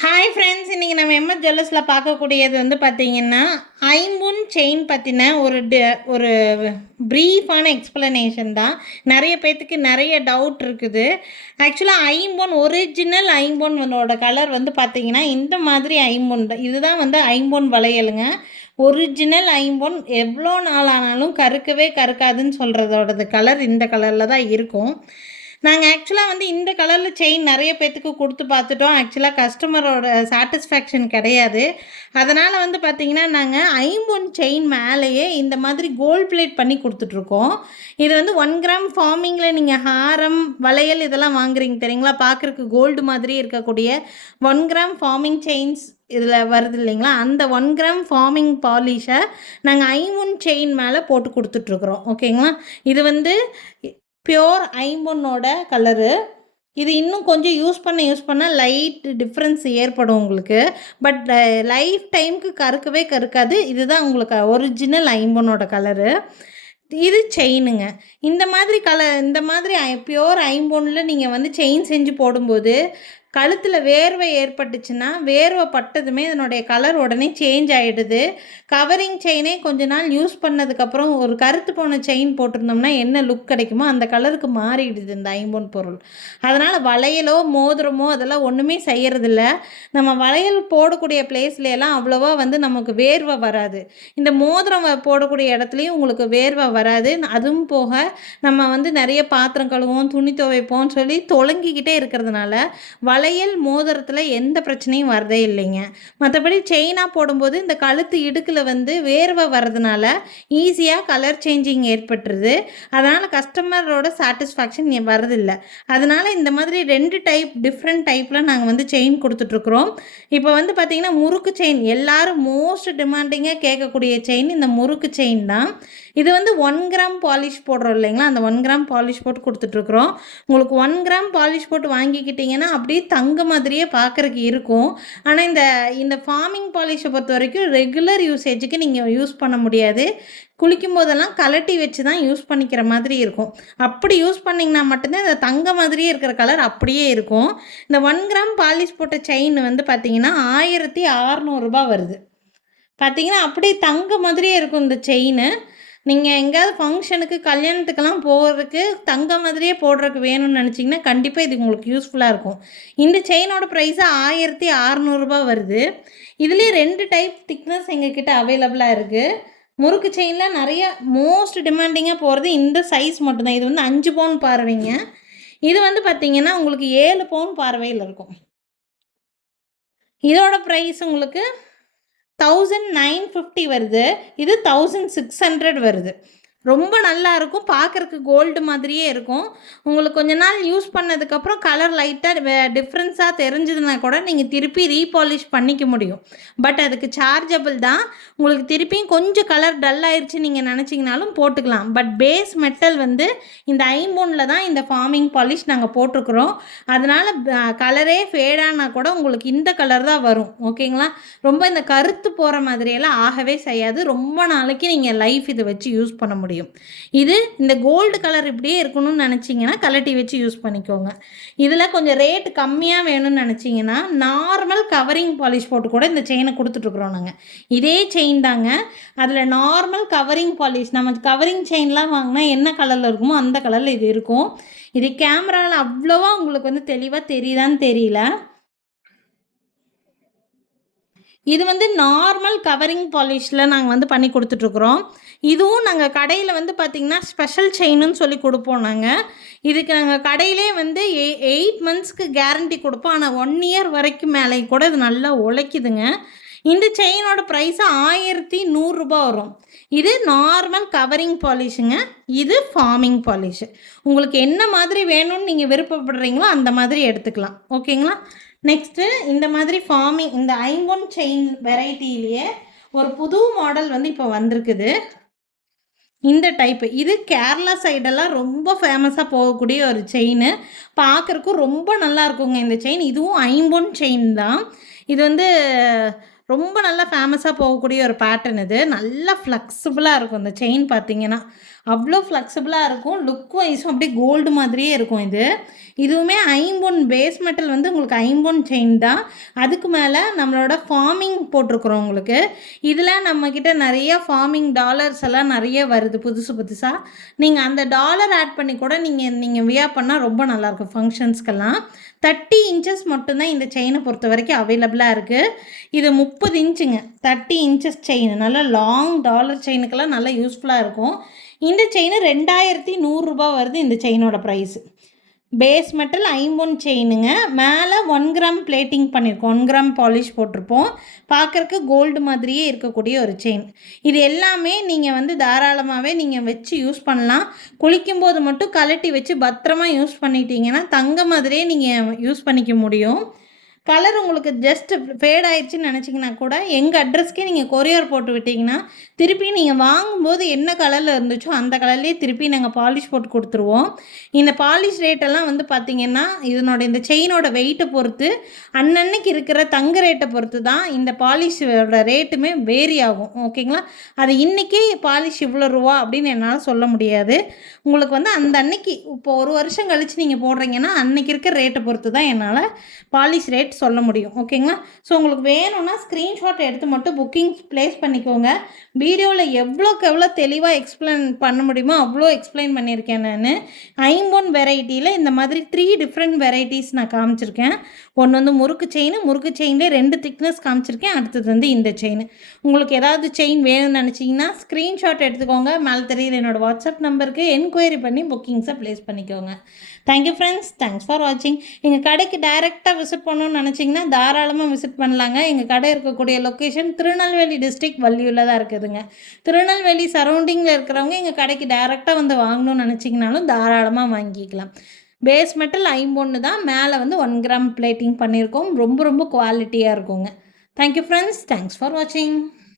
Hi friends இன்றைக்கி நம்ம MS ஜுவல்லர்ஸில் பார்க்கக்கூடியது வந்து பார்த்திங்கன்னா ஐம்பொன் செயின் பற்றின ஒரு டி ஒரு ப்ரீஃபான எக்ஸ்ப்ளனேஷன் தான். நிறைய பேர்த்துக்கு நிறைய டவுட் இருக்குது. ஆக்சுவலாக ஐம்பொன் ஒரிஜினல் ஐம்பொன்னோட கலர் வந்து பார்த்திங்கன்னா இந்த மாதிரி ஐம்பொன் இதுதான் வந்து ஐம்பொன் வளையலுங்க. ஒரிஜினல் ஐம்பொன் எவ்வளோ நாள் ஆனாலும் கருக்கவே கருக்காதுன்னு சொல்கிறதோடது கலர் இந்த கலரில் தான் இருக்கும். நாங்கள் ஆக்சுவலாக வந்து இந்த கலரில் செயின் நிறைய பேர்த்துக்கு கொடுத்து பார்த்துட்டோம். ஆக்சுவலாக கஸ்டமரோட சாட்டிஸ்ஃபேக்ஷன் கிடையாது. அதனால் வந்து பார்த்திங்கன்னா நாங்கள் ஐம்பொன் செயின் மேலேயே இந்த மாதிரி கோல்ட் பிளேட் பண்ணி கொடுத்துட்ருக்கோம். இது வந்து ஒன் கிராம் ஃபார்மிங்கில் நீங்கள் ஹாரம் வளையல் இதெல்லாம் வாங்குறீங்க தெரியுங்களா? பார்க்குறக்கு கோல்டு மாதிரி இருக்கக்கூடிய ஒன் கிராம் ஃபார்மிங் செயின்ஸ் இதில் வருது இல்லைங்களா? அந்த ஒன் கிராம் ஃபார்மிங் பாலிஷை நாங்கள் ஐம்பொன் செயின் மேலே போட்டு கொடுத்துட்ருக்குறோம். ஓகேங்களா இது வந்து பியோர் ஐம்பொன்னோட கலரு இது இன்னும் கொஞ்சம் யூஸ் பண்ண யூஸ் பண்ண லைட் டிஃப்ரென்ஸ் ஏற்படும் உங்களுக்கு. பட் லைஃப் டைமுக்கு கருக்கவே கருக்காது. இதுதான் உங்களுக்கு ஒரிஜினல் ஐம்பொன்னோட கலரு இது செயினுங்க இந்த மாதிரி கலர் இந்த மாதிரி பியோர் ஐம்பொன்னில் நீங்கள் வந்து செயின் செஞ்சு போடும்போது கழுத்தில் வேர்வை ஏற்பட்டுச்சுன்னா வேர்வை பட்டதுமே இதனுடைய கலர் உடனே சேஞ்ச் ஆகிடுது கவரிங் செயினே கொஞ்ச நாள் யூஸ் பண்ணதுக்கப்புறம் ஒரு கருத்து போன செயின் போட்டிருந்தோம்னா என்ன லுக் கிடைக்குமோ அந்த கலருக்கு மாறிடுது இந்த ஐம்பொன் பொருள். அதனால் வளையலோ மோதிரமோ அதெல்லாம் ஒன்றுமே செய்யறதில்ல. நம்ம வளையல் போடக்கூடிய பிளேஸ்லையெல்லாம் அவ்வளோவா வந்து நமக்கு வேர்வை வராது. இந்த மோதிரம் போடக்கூடிய இடத்துலையும் உங்களுக்கு வேர்வை வராது. அதுவும் போக நம்ம வந்து நிறைய பாத்திரம் கழுவோம் துணி துவைப்போம்னு சொல்லி தொலங்கிக்கிட்டே இருக்கிறதுனால வ வளையல் மோதிரத்தில் எந்த பிரச்சனையும் வரதே இல்லைங்க. மற்றபடி செயினாக போடும்போது இந்த கழுத்து இடுக்கில் வந்து வேர்வை வர்றதுனால ஈஸியாக கலர் சேஞ்சிங் ஏற்பட்டுருது. அதனால் கஸ்டமரோட சாட்டிஸ்ஃபேக்ஷன் வரதில்லை அதனால் இந்த மாதிரி ரெண்டு டைப் டிஃப்ரெண்ட் டைப்பில் நாங்கள் வந்து செயின் கொடுத்துட்ருக்குறோம். இப்போ வந்து பார்த்திங்கன்னா முறுக்கு செயின் எல்லோரும் மோஸ்ட் டிமாண்டிங்காக கேட்கக்கூடிய செயின் இந்த முறுக்கு செயின் தான். இது வந்து ஒன் கிராம் பாலிஷ் போடுறோம் இல்லைங்களா? அந்த ஒன் கிராம் பாலிஷ் போட்டு கொடுத்துட்ருக்குறோம். உங்களுக்கு ஒன் கிராம் பாலிஷ் போட்டு வாங்கிக்கிட்டிங்கன்னா அப்படியே தங்க மாதிரியே பார்க்குறக்கு இருக்கும். ஆனால் இந்த இந்த ஃபார்மிங் பாலிஷை பொறுத்த வரைக்கும் ரெகுலர் யூசேஜுக்கு நீங்கள் யூஸ் பண்ண முடியாது. குளிக்கும் போதெல்லாம் கலட்டி வச்சு தான் யூஸ் பண்ணிக்கிற மாதிரி இருக்கும். அப்படி யூஸ் பண்ணிங்கன்னா மட்டும்தான் இந்த தங்க மாதிரியே இருக்கிற கலர் அப்படியே இருக்கும். இந்த ஒன் கிராம் பாலிஷ் போட்ட செயின் வந்து பார்த்திங்கன்னா ஆயிரத்தி அறநூறுபா வருது. பார்த்தீங்கன்னா அப்படியே தங்க மாதிரியே இருக்கும் இந்த செயின் நீங்கள் எங்கேயாவது ஃபங்க்ஷனுக்கு கல்யாணத்துக்கெல்லாம் போகிறதுக்கு தங்க மாதிரியே போடுறதுக்கு வேணும்னு நினச்சிங்கன்னா கண்டிப்பாக இது உங்களுக்கு யூஸ்ஃபுல்லாக இருக்கும். இந்த செயினோட ப்ரைஸு ஆயிரத்தி அறநூறுபா வருது. இதுலேயே ரெண்டு டைப் திக்னஸ் எங்ககிட்ட அவைலபிளாக இருக்குது முறுக்கு செயினில் நிறைய மோஸ்ட் டிமாண்டிங்காக போகிறது இந்த சைஸ் மட்டும்தான். இது வந்து அஞ்சு பவுன் பார்வைங்க. இது வந்து பார்த்திங்கன்னா உங்களுக்கு ஏழு பவுன் பார்வையில் இருக்கும். இதோட ப்ரைஸ் உங்களுக்கு தௌசண்ட் நைன் ஃபிஃப்டி வருது. இது தௌசண்ட் சிக்ஸ் ஹண்ட்ரட் வருது. ரொம்ப நல்லா இருக்கும். பார்க்குறக்கு கோல்டு மாதிரியே இருக்கும். உங்களுக்கு கொஞ்ச நாள் யூஸ் பண்ணதுக்கப்புறம் கலர் லைட்டாக டிஃப்ரென்ஸாக தெரிஞ்சதுன்னா கூட நீங்கள் திருப்பி ரீபாலிஷ் பண்ணிக்க முடியும். பட் அதுக்கு சார்ஜபிள் தான். உங்களுக்கு திருப்பியும் கொஞ்சம் கலர் டல் ஆயிடுச்சு நீங்கள் நினச்சிங்கனாலும் போட்டுக்கலாம். பட் பேஸ் மெட்டல் வந்து இந்த ஐம்பூனில் தான் இந்த ஃபார்மிங் பாலிஷ் நாங்கள் போட்டிருக்குறோம். அதனால் கலரே ஃபேடானா கூட உங்களுக்கு இந்த கலர் தான் வரும். ஓகேங்களா ரொம்ப இந்த கருத்து போகிற மாதிரியெல்லாம் ஆகவே செய்யாது. ரொம்ப நாளைக்கு நீங்கள் லைஃப் இதை வச்சு யூஸ் பண்ண முடியும். முடியும். இது இந்த கோல்டு கலர் இப்படியே இருக்கணும்னு நினச்சிங்கன்னா கலட்டி வச்சு யூஸ் பண்ணிக்கோங்க. இதில் கொஞ்சம் ரேட் கம்மியாக வேணும்னு நினச்சிங்கன்னா நார்மல் கவரிங் பாலிஷ் போட்டு கூட இந்த செயினை கொடுத்துட்ருக்குறோம் நாங்கள் இதே செயின் தாங்க. அதில் நார்மல் கவரிங் பாலிஷ் நம்ம கவரிங் செயின்லாம் வாங்கினா என்ன கலரில் இருக்குமோ அந்த கலரில் இது இருக்கும். இது கேமராவில் அவ்வளோவா உங்களுக்கு வந்து தெளிவாக தெரியுதான்னு தெரியல. இது வந்து நார்மல் கவரிங் பாலிஷில் நாங்கள் வந்து பண்ணி கொடுத்துட்ருக்குறோம். இதுவும் நாங்கள் கடையில் வந்து பார்த்திங்கன்னா ஸ்பெஷல் செயின்னு சொல்லி கொடுப்போம் நாங்கள் இதுக்கு நாங்கள் கடையிலே வந்து எ எயிட் மந்த்ஸ்க்கு கேரண்டி கொடுப்போம். ஆனால் ஒன் இயர் வரைக்கும் மேலே கூட இது நல்லா உழைக்குதுங்க. இந்த செயினோட ப்ரைஸு ஆயிரத்தி நூறுரூபா வரும். இது நார்மல் கவரிங் பாலிஷுங்க இது ஃபார்மிங் பாலிஷு உங்களுக்கு என்ன மாதிரி வேணும்னு நீங்கள் விருப்பப்படுறீங்களோ அந்த மாதிரி எடுத்துக்கலாம். ஓகேங்களா? நெக்ஸ்ட்டு இந்த மாதிரி ஃபார்மிங் இந்த ஐம்பொன் செயின் வெரைட்டிலேயே ஒரு புது மாடல் வந்து இப்போ வந்திருக்குது. இந்த டைப்பு இது கேரளா சைடெல்லாம் ரொம்ப ஃபேமஸாக போகக்கூடிய ஒரு செயின் பார்க்குறக்கும் ரொம்ப நல்லா இருக்குங்க இந்த செயின் இதுவும் ஐம்பொன் செயின் தான். இது வந்து ரொம்ப நல்லா ஃபேமஸாக போகக்கூடிய ஒரு பேட்டர்ன் இது. நல்லா ஃப்ளெக்சிபிளாக இருக்கும் இந்த செயின் பார்த்தீங்கன்னா அவ்வளோ ஃப்ளெக்சிபிளாக இருக்கும். லுக் வைஸும் அப்படியே கோல்டு மாதிரியே இருக்கும் இது. இதுவுமே ஐம்பொன் பேஸ் மெட்டல் வந்து உங்களுக்கு ஐம்பொன் செயின் தான். அதுக்கு மேலே நம்மளோட ஃபார்மிங் போட்டிருக்குறோம் உங்களுக்கு. இதில் நம்மக்கிட்ட நிறைய ஃபார்மிங் டாலர்ஸ் எல்லாம் நிறைய வருது புதுசு புதுசாக நீங்கள் அந்த டாலர் ஆட் பண்ணி கூட நீங்கள் நீங்கள் வியா பண்ணால் ரொம்ப நல்லாயிருக்கும் ஃபங்க்ஷன்ஸ்க்கெல்லாம் தேர்ட்டி இன்ச்சஸ் மட்டும்தான் இந்த செயினை பொறுத்த வரைக்கும் அவைலபிளாக இருக்குது இது முப்பது இன்ச்சுங்க. தேர்ட்டி இன்ச்சஸ் செயின் நல்லா லாங் டாலர் செயினுக்கெல்லாம் நல்லா யூஸ்ஃபுல்லாக இருக்கும். இந்த செயின் ரெண்டாயிரத்தி நூறுரூபா வருது இந்த செயினோட ப்ரைஸு பேஸ் மெட்டல் ஐம்பொன் செயினுங்க மேலே ஒன் கிராம் பிளேட்டிங் பண்ணியிருக்கோம் ஒன் கிராம் பாலிஷ் போட்டிருப்போம். பார்க்குறக்கு கோல்டு மாதிரியே இருக்கக்கூடிய ஒரு செயின் இது எல்லாமே நீங்கள் வந்து தாராளமாகவே நீங்கள் வச்சு யூஸ் பண்ணலாம். குளிக்கும்போது மட்டும் கலட்டி வச்சு பத்திரமா யூஸ் பண்ணிட்டீங்கன்னா தங்க மாதிரியே நீங்கள் யூஸ் பண்ணிக்க முடியும். கலர் உங்களுக்கு ஜஸ்ட் ஃபேட் ஆயிடுச்சுன்னு நினச்சிங்கன்னா கூட எங்கள் அட்ரஸ்க்கே நீங்கள் கொரியர் போட்டு விட்டிங்கன்னா திருப்பி நீங்கள் வாங்கும்போது என்ன கலரில் இருந்துச்சோ அந்த கலர்லேயே திருப்பி நாங்கள் பாலிஷ் போட்டு கொடுத்துருவோம். இந்த பாலிஷ் ரேட்டெல்லாம் வந்து பார்த்திங்கன்னா இதனோட இந்த செயினோட வெயிட்டை பொறுத்து அன்னன்னைக்கு இருக்கிற தங்க ரேட்டை பொறுத்து தான் இந்த பாலிஷோட ரேட்டுமே வேரி ஆகும். ஓகேங்களா அது இன்றைக்கி பாலிஷ் இவ்வளோ ரூபா அப்படின்னு என்னால் சொல்ல முடியாது. உங்களுக்கு வந்து அந்த அன்னைக்கு இப்போ ஒரு வருஷம் கழித்து நீங்கள் போடுறீங்கன்னா அன்னைக்கு இருக்கிற ரேட்டை பொறுத்து தான் என்னால் பாலிஷ் ரேட் ரேட் சொல்ல முடியும். ஓகேங்களா ஸோ உங்களுக்கு வேணும்னா ஸ்க்ரீன்ஷாட் எடுத்து மட்டும் புக்கிங் ப்ளேஸ் பண்ணிக்கோங்க. வீடியோவில் எவ்வளோக்கு எவ்வளோ தெளிவாக எக்ஸ்பிளைன் பண்ண முடியுமோ அவ்வளோ எக்ஸ்பிளைன் பண்ணியிருக்கேன் நான். ஐம்பொன் வெரைட்டியில் இந்த மாதிரி த்ரீ டிஃப்ரெண்ட் வெரைட்டிஸ் நான் காமிச்சிருக்கேன். ஒன்று வந்து முறுக்கு செயின் முறுக்கு செயின்லேயே ரெண்டு திக்னஸ் காமிச்சிருக்கேன். அடுத்தது வந்து இந்த செயின் உங்களுக்கு ஏதாவது செயின் வேணும்னு நினச்சிங்கன்னா ஸ்க்ரீன்ஷாட் எடுத்துக்கோங்க. மேலே தெரியுது என்னோடய வாட்ஸ்அப் நம்பருக்கு என்கொயரி பண்ணி புக்கிங்ஸை ப்ளேஸ் பண்ணிக்கோங்க. Thank you friends thanks for வாட்சிங் எங்கள் கடைக்கு டைரெக்டாக விசிட் பண்ணணும்னு நினச்சிங்கன்னா தாராளமாக விசிட் பண்ணலாங்க. எங்கள் கடை இருக்கக்கூடிய லொக்கேஷன் திருநெல்வேலி டிஸ்ட்ரிக்ட் வள்ளியூரில் தான் இருக்குதுங்க. திருநெல்வேலி சரௌண்டிங்கில் இருக்கிறவங்க எங்கள் கடைக்கு டைரெக்டாக வந்து வாங்கணும்னு நினச்சிங்கனாலும் தாராளமாக வாங்கிக்கலாம். பேஸ் மெட்டல் ஐம்பொன்று தான். மேலே வந்து ஒன் கிராம் பிளேட்டிங் பண்ணியிருக்கோம். ரொம்ப ரொம்ப குவாலிட்டியாக இருக்குங்க. தேங்க்யூ ஃப்ரெண்ட்ஸ் தேங்க்ஸ் ஃபார் வாட்சிங்